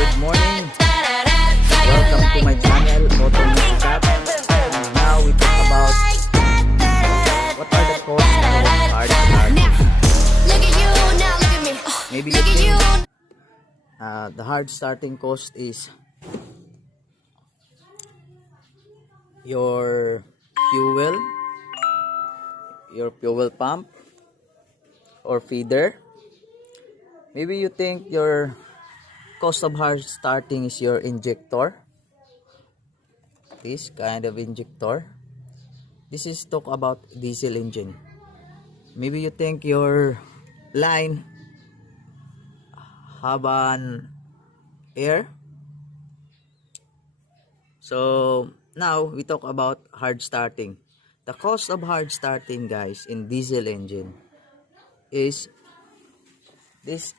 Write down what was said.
Good morning. Welcome to my channel, Moto Music. Now we talk about what are the causes of hard starting. Maybe you think the hard starting cost is your fuel, pump or feeder. Maybe you think your cost of hard starting is your injector. This kind of injector. This is talk about diesel engine. Maybe you think your line have an air. So now we talk about hard starting. The cost of hard starting, guys, in diesel engine is this